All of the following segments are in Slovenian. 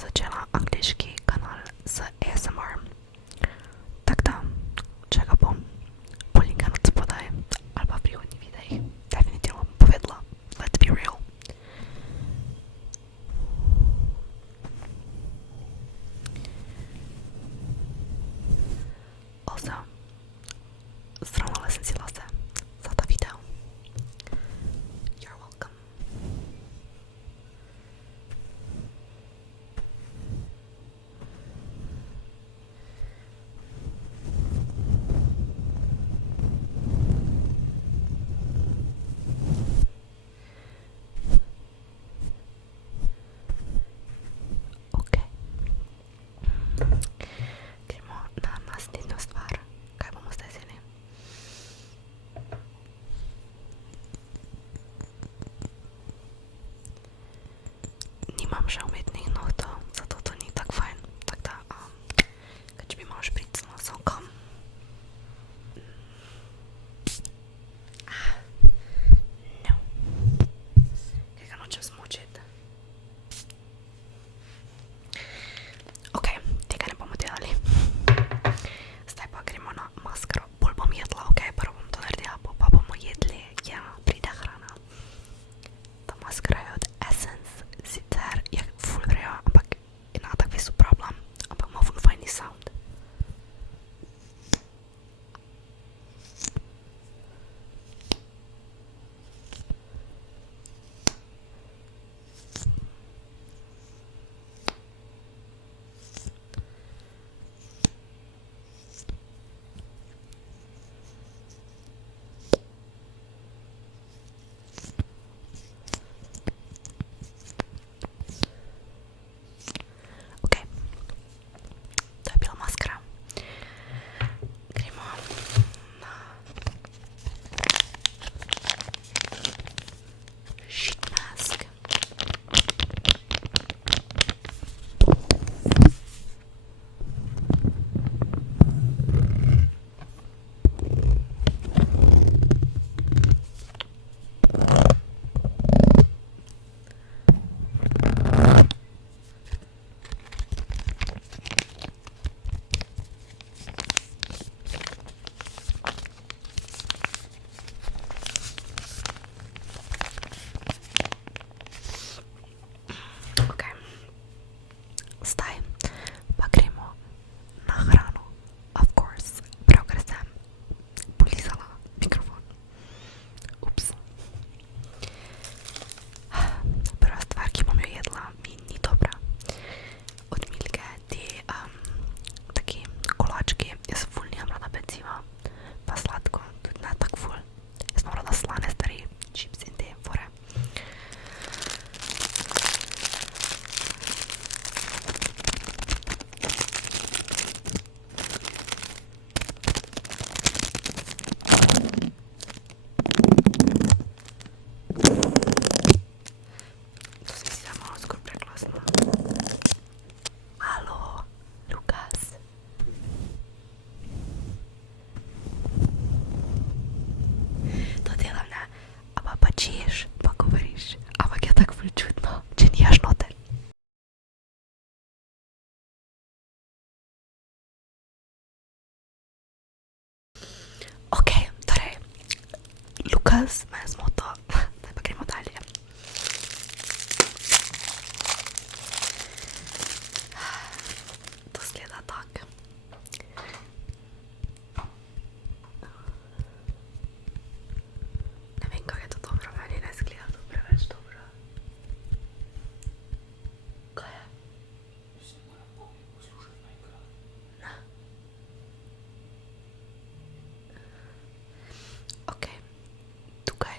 začela angliški kanal z ASMR. Tak da, če ga bom polinkala od spodaj ali pa v prihodnjih videih, definitivno bom povedala, let's be real. Also, zravnala sem si lase za ta video. You're welcome. Ok. Gremo na naslednjo stvar. Kaj bomo zdaj vzeli? Nimam še umetnih nohtov, zato to ni tako fajn. Tako da, kaj če bi malo špricnila s okom. No. Kaj ga nočem smočiti. Ok, tega ne bomo delali. Zdaj pa gremo na maskaro. Bolj bom jedla, ok, prvo bom to naredila, pa bomo jedli, ja, pride hrana. Ta maskara je od Essence, sicer je ful vrejo, ampak ima tak visu problem, ampak ima ful fajni sound. Ok, to je bila maskara. Gremo na sheet mask. Ok, zdaj pa gremo na hrano, of course, prav ker sem polizala mikrofon. Ups. Prva stvar, ki bom jo jedla, mi ni dobra. Od Milke ti taki kolački, jaz ful nimam rada peciva, pa sladko, tudi ne tak ful. Jaz imam rada slane stvari, čips in te fore. To se mi zdi malo skoraj preglasno. Halo, Lukas. To delam, ne? Ampak pa čiješ, pa govoriš. Ampak je tako ful čudno, če nijaš noter. Ok, torej, Lukas me je zmotil, zdaj pa gremo dalje. To zgleda tak. Ne vem, kako je to dobro, meni ne zgleda to preveč dobro. Kaj je? Ne. Ok, tukaj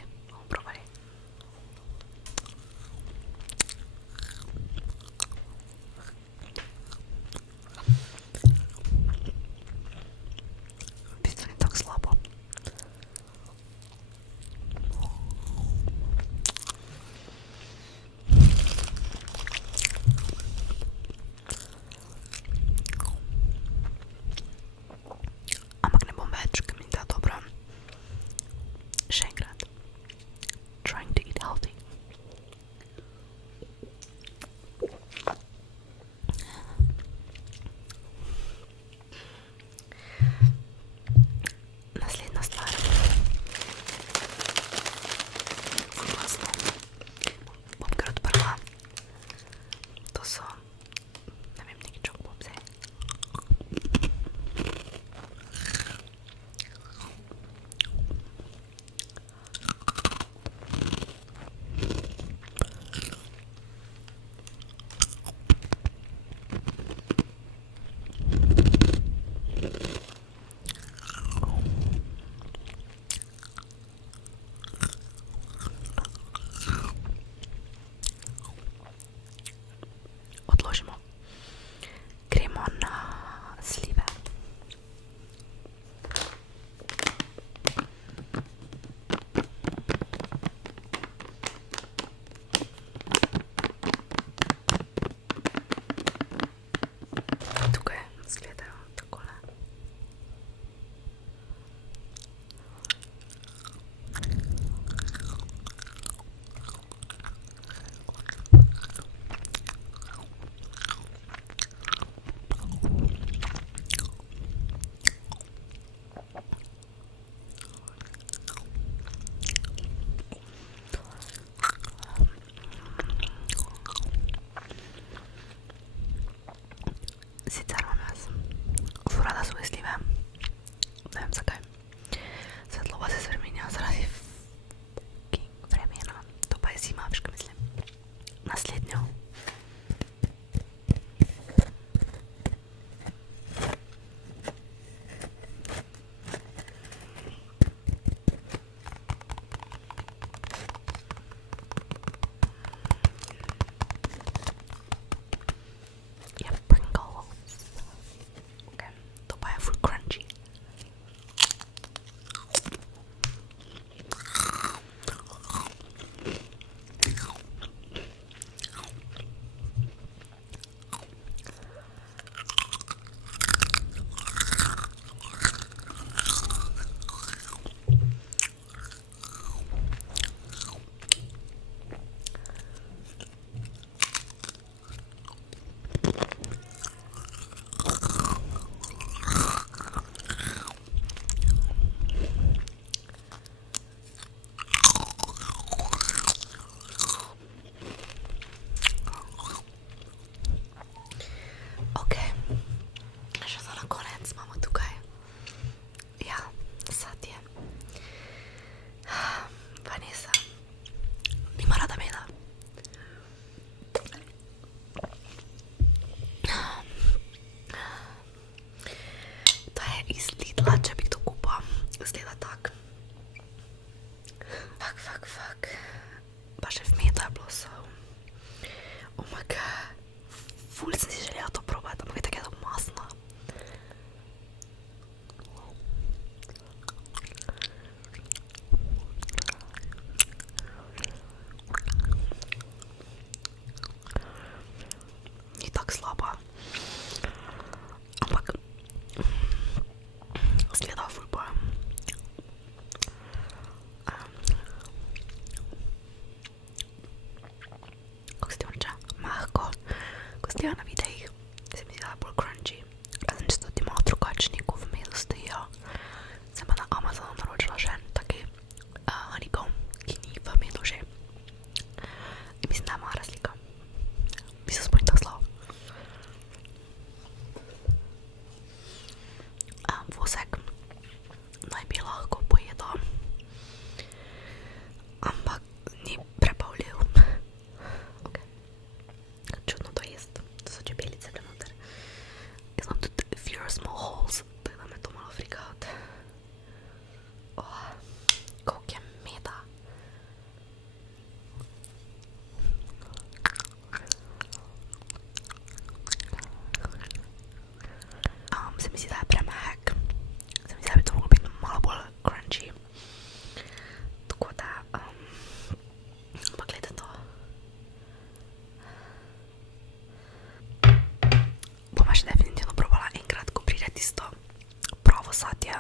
glifosat je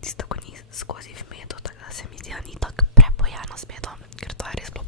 tisto, ko ni skozi v medu, tako da se mi zdi, da ni tako prepojeno z medom, ker to je res bilo